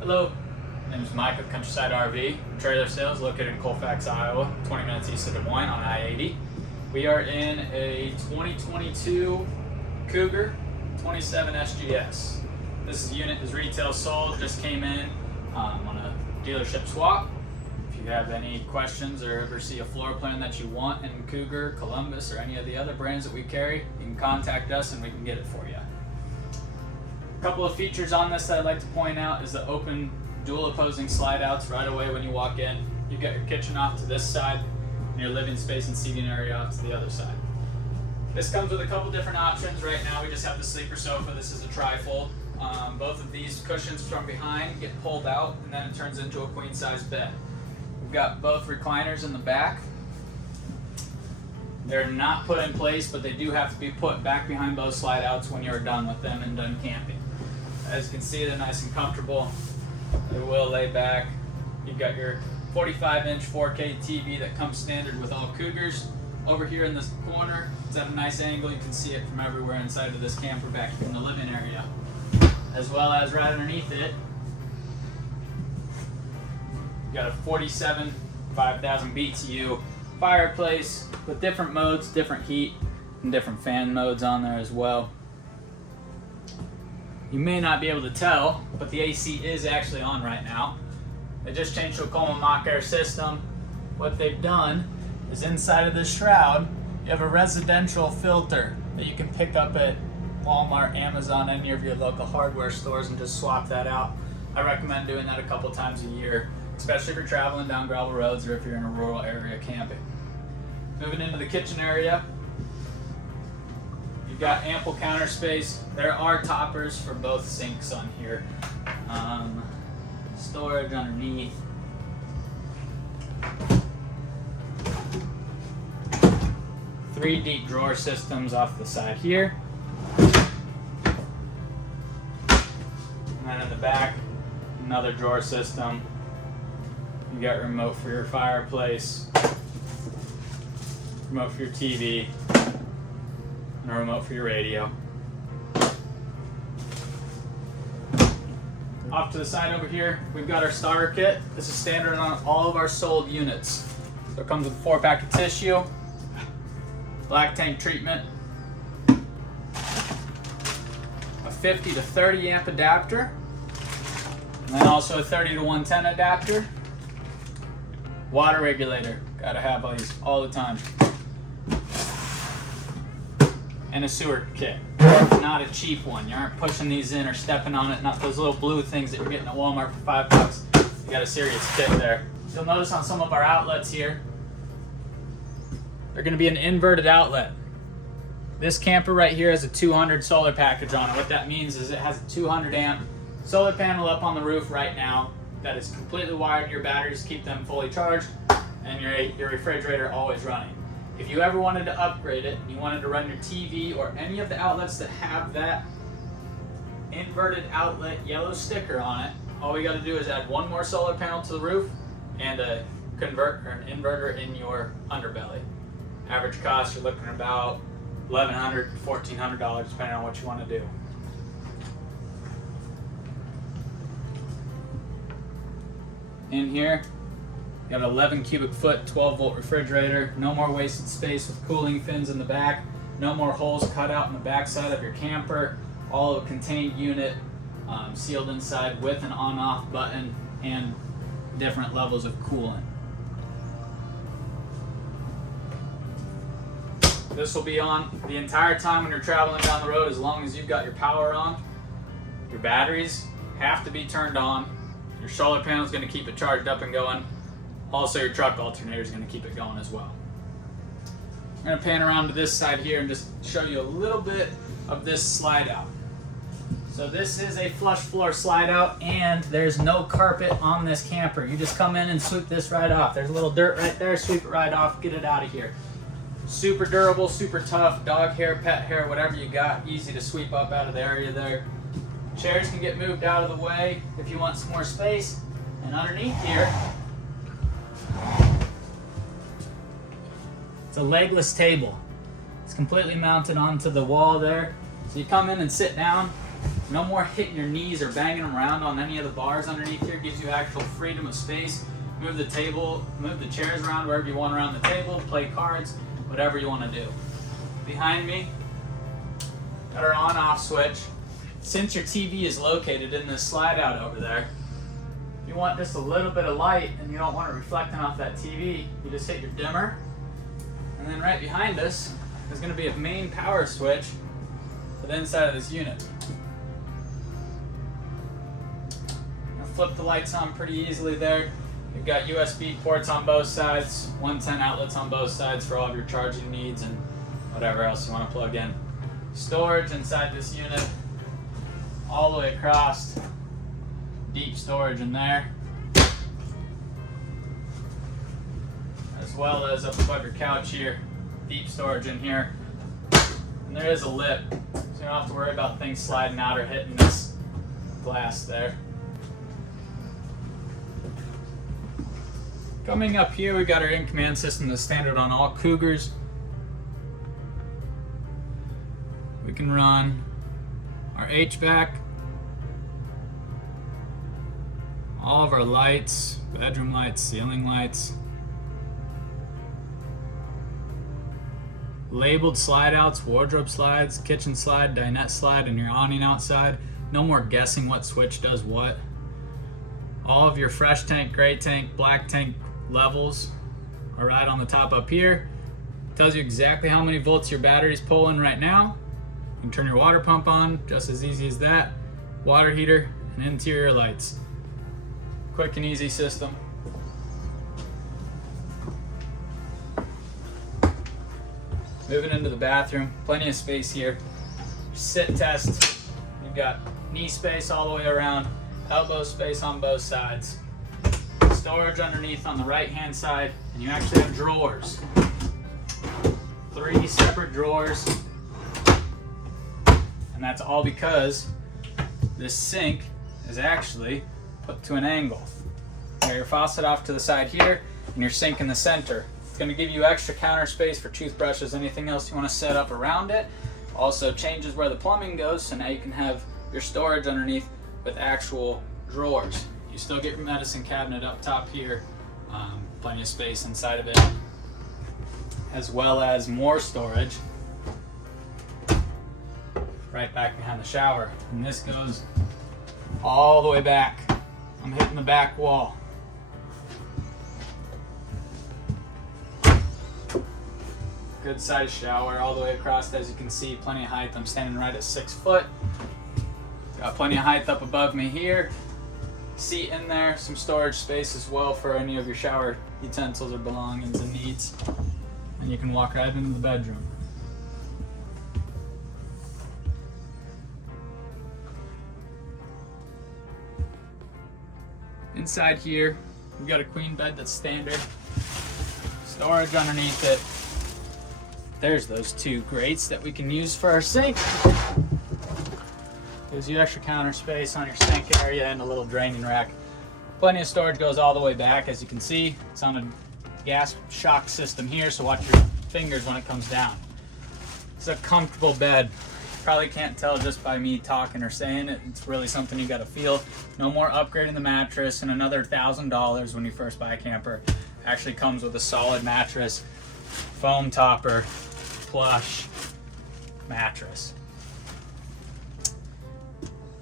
Hello, my name is Mike with Countryside RV Trailer Sales located in Colfax, Iowa, 20 minutes east of Des Moines on I-80. We are in a 2022 Cougar 27SGS. This unit is retail sold, just came in on a dealership swap. If you have any questions or ever see a floor plan that you want in Cougar, Columbus, or any of the other brands that we carry, you can contact us and we can get it for you. A couple of features on this that I'd like to point out is the open dual opposing slide outs right away when you walk in. You've got your kitchen off to this side and your living space and seating area off to the other side. This comes with a couple different options. Right now we just have the sleeper sofa. This is a tri-fold. Both of these cushions from behind get pulled out and then it turns into a queen size bed. We've got both recliners in the back. They're not put in place, but they do have to be put back behind both slide outs when you're done with them and done camping. As you can see, they're nice and comfortable. They will lay back. You've got your 45-inch 4K TV that comes standard with all Cougars. Over here in this corner, it's at a nice angle. You can see it from everywhere inside of this camper back in the living area. As well as right underneath it, you've got a 47 5000 BTU fireplace with different modes, different heat, and different fan modes on there as well. You may not be able to tell, but the AC is actually on right now. They just changed to a Coleman mock air system. What they've done is inside of this shroud, you have a residential filter that you can pick up at Walmart, Amazon, any of your local hardware stores and just swap that out. I recommend doing that a couple times a year, especially if you're traveling down gravel roads or if you're in a rural area camping. Moving into the kitchen area, you've got ample counter space. There are toppers for both sinks on here. Storage underneath. Three deep drawer systems off the side here. And then in the back, another drawer system. You got remote for your fireplace, remote for your TV, and a remote for your radio. Off to the side over here, we've got our starter kit. This is standard on all of our sold units. So it comes with a 4-pack of tissue, black tank treatment, a 50 to 30 amp adapter, and then also a 30 to 110 adapter, water regulator, gotta have these all the time, and a sewer kit. Not a cheap one. You aren't pushing these in or stepping on it, not those little blue things that you're getting at Walmart for $5. You got a serious kit there. You'll notice on some of our outlets here, they're going to be an inverted outlet. This camper right here has a 200 solar package on it. What that means is it has a 200 amp solar panel up on the roof right now that is completely wired to your batteries to keep them fully charged, and your refrigerator always running. If you ever wanted to upgrade it, you wanted to run your TV or any of the outlets that have that inverted outlet yellow sticker on it, all we got to do is add one more solar panel to the roof and a inverter in your underbelly. Average cost, you're looking at about $1,100 to $1,400 depending on what you want to do. In here, you have an 11 cubic foot, 12 volt refrigerator. No more wasted space with cooling fins in the back. No more holes cut out in the back side of your camper. All a contained unit, sealed inside with an on-off button and different levels of coolant. This will be on the entire time when you're traveling down the road as long as you've got your power on. Your batteries have to be turned on. Your solar panel is going to keep it charged up and going. Also, your truck alternator is going to keep it going as well. I'm going to pan around to this side here and just show you a little bit of this slide out. So this is a flush floor slide out and there's no carpet on this camper. You just come in and sweep this right off. There's a little dirt right there, sweep it right off, get it out of here. Super durable, super tough, dog hair, pet hair, whatever you got, easy to sweep up out of the area there. Chairs can get moved out of the way if you want some more space. And underneath here, it's a legless table. It's completely mounted onto the wall there. So you come in and sit down, No more hitting your knees or banging them around on any of the bars underneath here. Gives you actual freedom of space. Move the chairs around wherever you want around the table, play cards, whatever you want to do. Behind me, got our on-off switch. Since your TV is located in this slide out over there, if you want just a little bit of light and you don't want it reflecting off that TV, you just hit your dimmer. And then right behind us is going to be a main power switch for the inside of this unit. Flip the lights on pretty easily there. You've got USB ports on both sides, 110 outlets on both sides for all of your charging needs and whatever else you want to plug in. Storage inside this unit, all the way across. Deep storage in there. As well as up above your couch here, deep storage in here. And there is a lip, so you don't have to worry about things sliding out or hitting this glass there. Coming up here, we got our in-command system that's standard on all Cougars. We can run our HVAC, all of our lights, bedroom lights, ceiling lights, labeled slide outs, wardrobe slides, kitchen slide, dinette slide, and your awning outside. No more guessing what switch does what. All of your fresh tank, gray tank, black tank levels are right on the top up here. Tells you exactly how many volts your battery's pulling right now. You can turn your water pump on, just as easy as that. Water heater and interior lights. Quick and easy system. Moving into the bathroom, plenty of space here. Sit test. You've got knee space all the way around, elbow space on both sides. Storage underneath on the right hand side, and you actually have drawers. 3 separate drawers. And that's all because this sink is actually put to an angle. You got your faucet off to the side here, and your sink in the center. It's going to give you extra counter space for toothbrushes, anything else you want to set up around it. Also changes where the plumbing goes, so now you can have your storage underneath with actual drawers. You still get your medicine cabinet up top here, plenty of space inside of it, as well as more storage right back behind the shower. And this goes all the way back. I'm hitting the back wall. Good sized shower all the way across. As you can see, plenty of height. I'm standing right at 6 foot. Got plenty of height up above me here. Seat in there, some storage space as well for any of your shower utensils or belongings and needs. And you can walk right into the bedroom. Inside here, we've got a queen bed that's standard. Storage underneath it. There's those 2 grates that we can use for our sink. Gives you extra counter space on your sink area and a little draining rack. Plenty of storage goes all the way back. As you can see, it's on a gas shock system here, so watch your fingers when it comes down. It's a comfortable bed. Probably can't tell just by me talking or saying it. It's really something you gotta feel. No more upgrading the mattress and another $1,000 when you first buy a camper. Actually comes with a solid mattress, foam topper, plush mattress.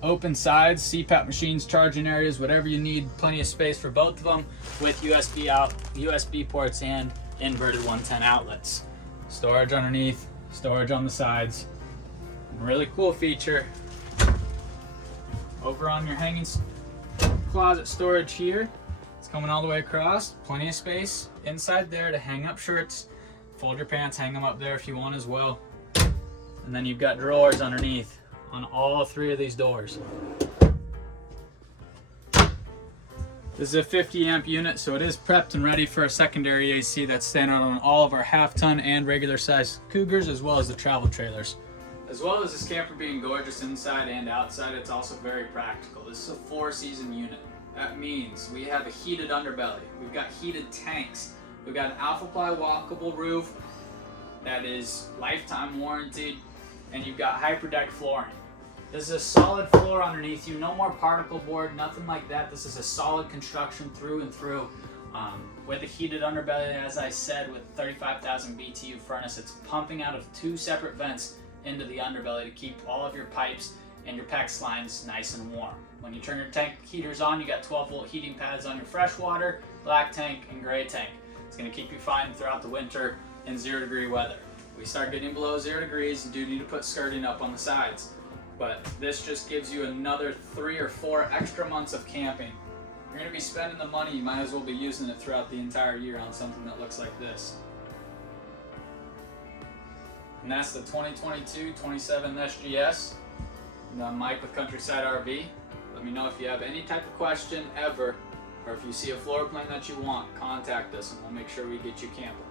Open sides, CPAP machines, charging areas, whatever you need. Plenty of space for both of them with USB ports and inverted 110 outlets. Storage underneath, storage on the sides. Really cool feature. Over on your hanging closet storage here, it's coming all the way across. Plenty of space inside there to hang up shirts. Fold your pants, hang them up there if you want as well. And then you've got drawers underneath on all 3 of these doors. This is a 50 amp unit, so it is prepped and ready for a secondary AC that's standard on all of our half-ton and regular size Cougars, as well as the travel trailers. As well as this camper being gorgeous inside and outside, it's also very practical. This is a 4-season unit. That means we have a heated underbelly. We've got heated tanks. We've got an Alpha Ply walkable roof that is lifetime warranted, and you've got hyperdeck flooring. This is a solid floor underneath you, no more particle board, nothing like that. This is a solid construction through and through. With a heated underbelly, as I said, with 35,000 BTU furnace, it's pumping out of 2 separate vents into the underbelly to keep all of your pipes and your PEX lines nice and warm. When you turn your tank heaters on, you got 12-volt heating pads on your freshwater, black tank, and gray tank. It's going to keep you fine throughout the winter in 0-degree weather. We start getting below 0 degrees, you do need to put skirting up on the sides. But this just gives you another 3 or 4 extra months of camping. You're going to be spending the money, you might as well be using it throughout the entire year on something that looks like this. And that's the 2022 27SGS. I'm Mike with Countryside RV. Let me know if you have any type of question ever, or if you see a floor plan that you want, contact us and we'll make sure we get you camping.